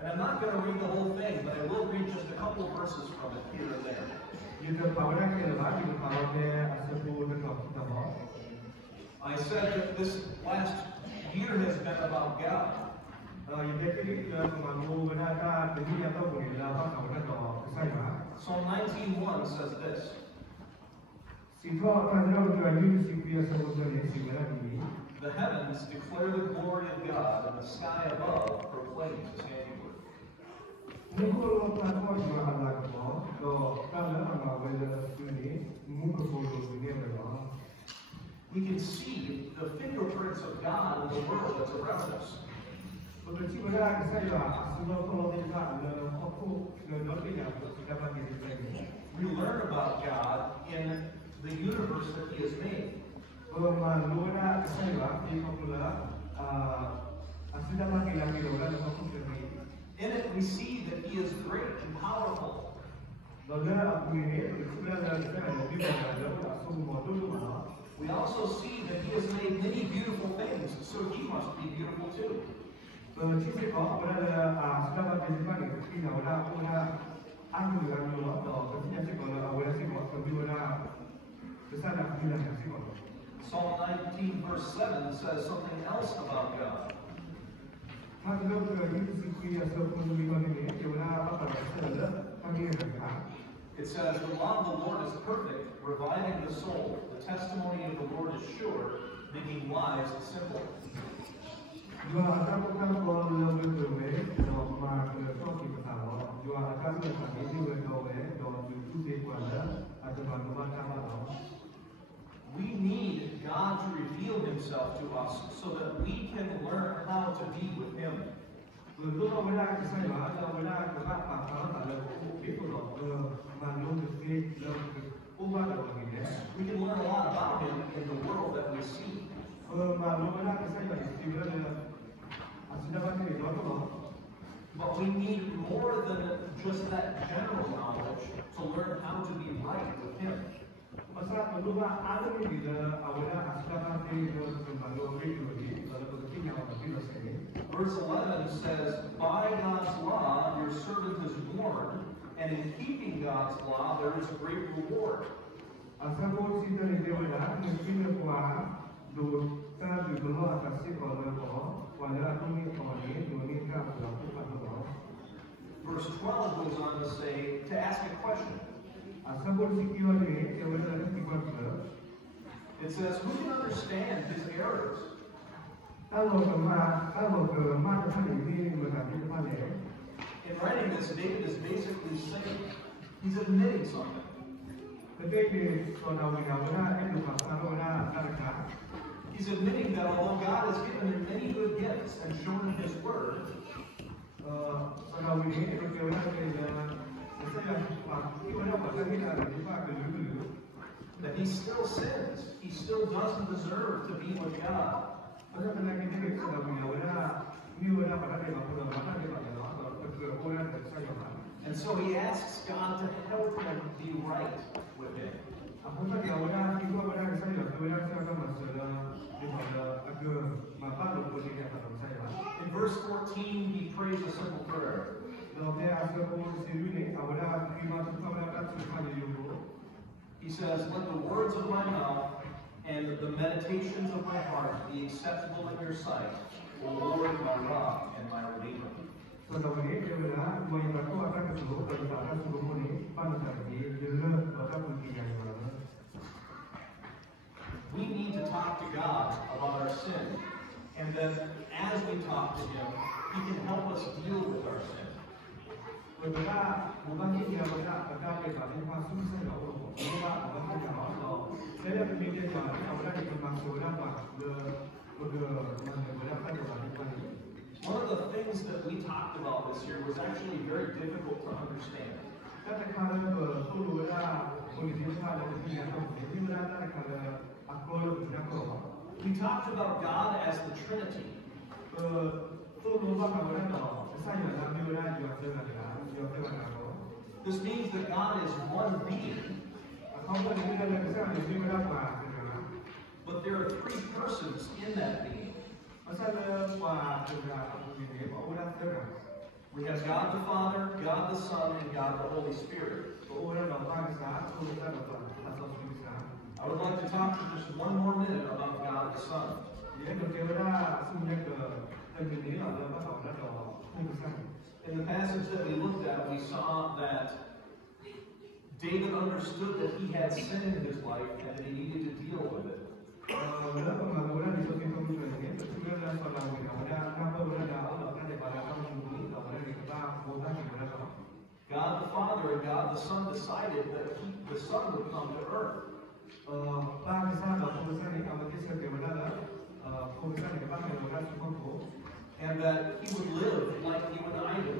And I'm not going to read the whole thing, but I will read just a couple of verses from it here and there. I said that this last year has been about God. Psalm 19:1 says this. The heavens declare the glory of God, and the sky above proclaims His handiwork. We can see the fingerprints of God in the world that's around us. We learn about God in the universe that He has made. In it, we see that He is great and powerful. We also see that He has made many beautiful things, so He must be beautiful too. Psalm 19 verse 7 says something else about God. It says, the law of the Lord is perfect, reviving the soul. The testimony of the Lord is sure, making wise the simple. We need God to reveal Himself to us so that we can learn how to be with Him. We can learn a lot about Him in the world that we see. But we need more than just that general knowledge to learn how to be right with Him. Verse 11 says, by God's law your servant is warned, and in keeping God's law there is a great reward. Verse 12 goes on to say, to ask a question. It says, who can understand His errors? In writing this, David is basically saying, he's admitting something. He's admitting that although God has given him many good gifts and shown him His word, that he still sins. He still doesn't deserve to be with God. And so he asks God to help him be right with Him. In verse 14, he prays a simple prayer. He says, let the words of my mouth and the meditations of my heart be acceptable in your sight, O Lord, my rock and my redeemer. We need to talk to God about our sin, and then as we talk to Him, He can help us deal with our sin. One of the things that we talked about this year was actually very difficult to understand. We talked about God as the Trinity. This means that God is one being, but there are three persons in that being. We have God the Father, God the Son, and God the Holy Spirit. I would like to talk for just one more minute about God the Son. In the passage that we looked at, we saw that David understood that he had sin in his life and that he needed to deal with it. God the Father and God the Son decided that the Son would come to earth. And that he would live like you and I do.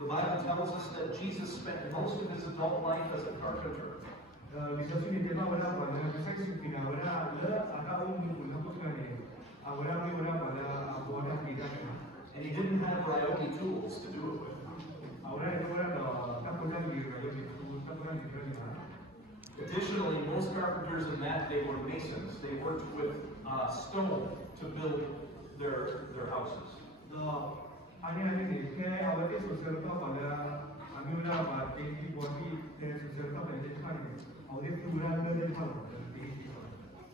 The Bible tells us that Jesus spent most of his adult life as a carpenter. And he didn't have Ryobi tools to do it with. Additionally, most carpenters in that day were masons. They worked with stone to build their houses.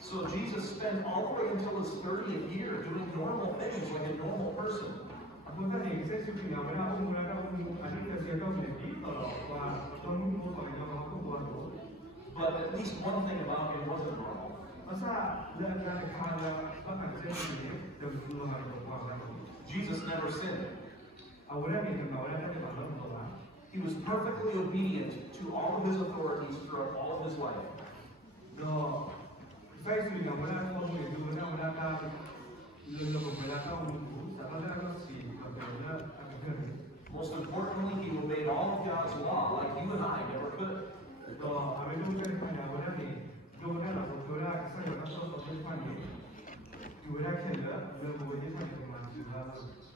So Jesus spent all the way until his 30th year doing normal things like a normal person. But at least one thing about him wasn't normal. Jesus never sinned. He was perfectly obedient to all of his authorities throughout all of his life. Most importantly, he obeyed all of God's law like you and I never could.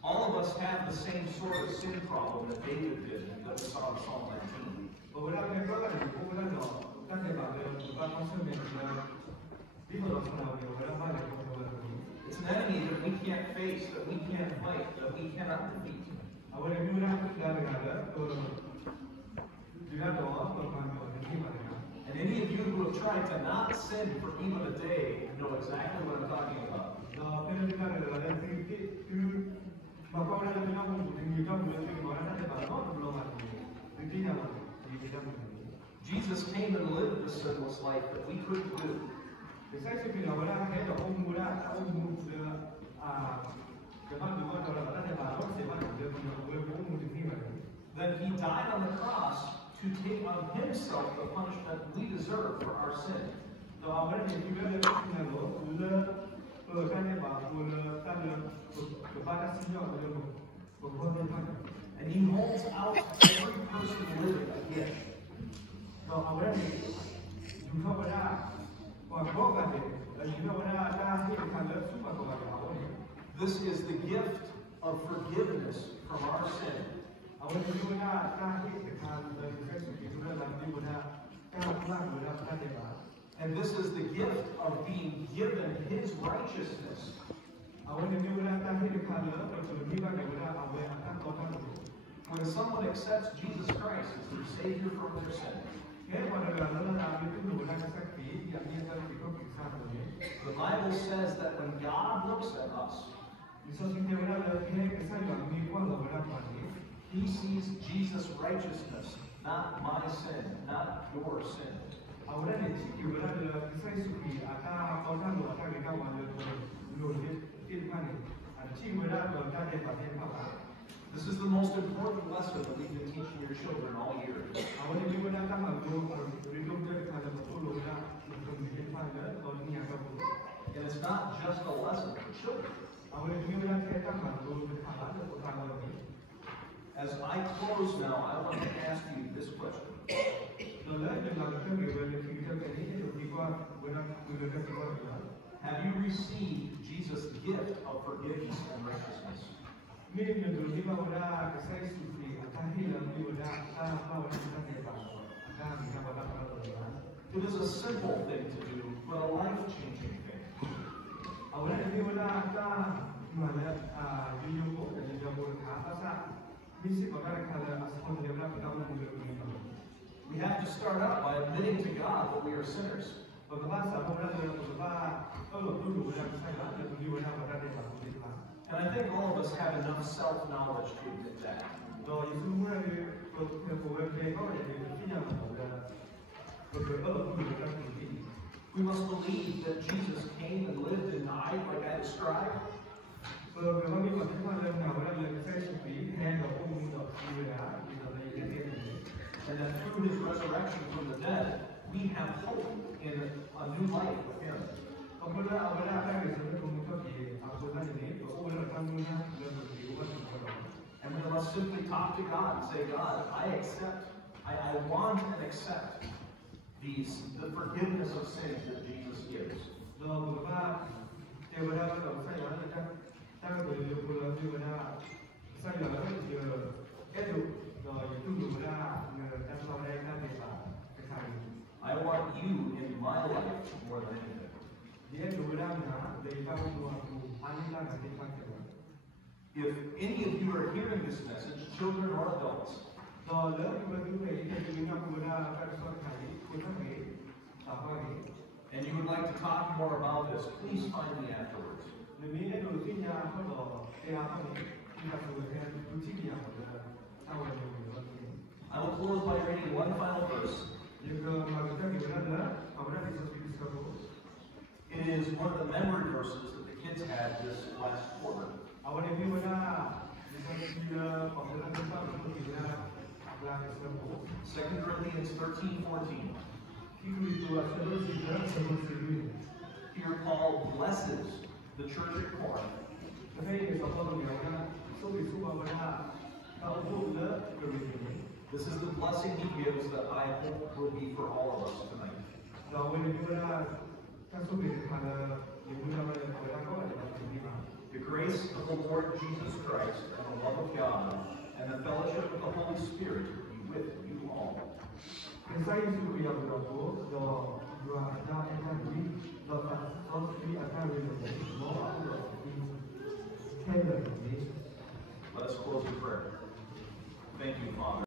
All of us have the same sort of sin problem that David did that we saw in Psalm 19. It's an enemy that we can't face, that we can't fight, that we cannot defeat. And any of you who have tried to not sin for even a day know exactly what I'm talking about. Jesus came and lived the sinless life that we couldn't do. Then he died on the cross to take on himself the punishment we deserve for our sin. And he holds out every person living again. This is the gift of forgiveness from our sin. And this is the gift of being given his righteousness. When someone accepts Jesus Christ as their Savior from their sin, the Bible says that when God looks at us, he sees Jesus' righteousness, not my sin, not your sin. This is the most important lesson that we've been teaching your children all year. And it's not just a lesson for children. As I close now, I want to ask you this question. Have you received Jesus' gift of forgiveness and righteousness? It is a simple thing to do, but a life-changing thing. 비오다 말에 유유고 유유고 가서 미시 거가라카를 아스콘 레벨을 가면 되는 We have to start out by admitting to God that we are sinners. And I think all of us have enough self-knowledge to admit that. We must believe that Jesus came and lived and died like I described. And that through his resurrection from the dead, we have hope in a new life with him. And we must simply talk to God and say, God, I want and accept the forgiveness of sins that Jesus gives. I want you in my life more than anything. If any of you are hearing this message, children or adults, and you would like to talk more about this, please find me afterwards. I will close by reading one final verse. It is one of the memory verses that the kids had this last quarter. 2 Corinthians 13:14. Here Paul blesses the church at Corinth. This is the blessing he gives that I hope will be for all of us tonight. The grace of the Lord Jesus Christ and the love of God and the fellowship of the Holy Spirit be with you all. Let us close in prayer. Thank you, Father.